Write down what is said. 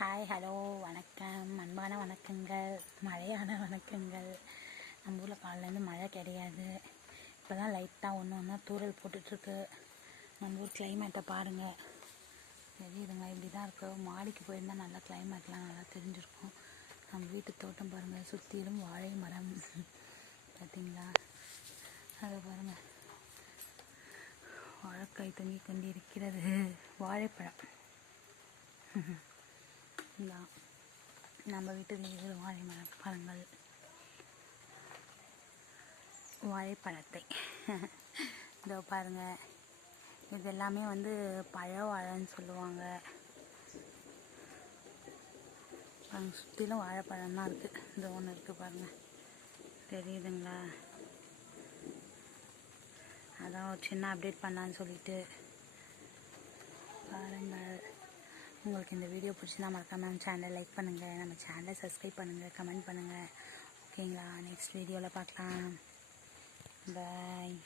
Hi hello வணக்கம். அன்பான வணக்கங்கள். மழையான வணக்கங்கள். நம்ம ஊரில் காலையிலேருந்து மழை கிடையாது. இப்போ தான் லைட்டாக ஒன்று ஒன்றா தூரல் போட்டுட்ருக்கு நம்ம ஊர் கிளைமேட்டை பாருங்கள் தெரியுதுங்க இப்படி தான் இருக்கு. மாடிக்கு போயிருந்தால் நல்லா கிளைமேட்லாம் நல்லா தெரிஞ்சிருக்கும். நம்ம வீட்டு தோட்டம் பாருங்கள் சுற்றிலும் வாழை மரம். பார்த்தீங்களா அதை பாருங்கள் வாழைக்காய் தொங்கி கொண்டிருக்கிறது. வாழைப்பழம். இதான் நம்ம வீட்டில் இருக்கிற வாழை மர பழங்கள். வாழைப்பழத்தை. இதோ பாருங்க. இது எல்லாமே வந்து பழ வாழைன்னு சொல்லுவாங்க. பாருங்க சுற்றிலும் வாழைப்பழம் தான் இருக்குது இந்த ஒன்று இருக்குது பாருங்கள் தெரியுதுங்களா? அதான் ஒரு சின்ன அப்டேட் பண்ணலான்னு சொல்லிட்டு. பாருங்கள் உங்களுக்கு இந்த வீடியோ பிடிச்சிருந்தா மறக்காம நம்ம சேனலை லைக் பண்ணுங்கள் நம்ம சேனலை சப்ஸ்கிரைப் பண்ணுங்கள் கமெண்ட் பண்ணுங்கள் ஓகேங்களா நெக்ஸ்ட் வீடியோவில் பார்க்கலாம். பாய்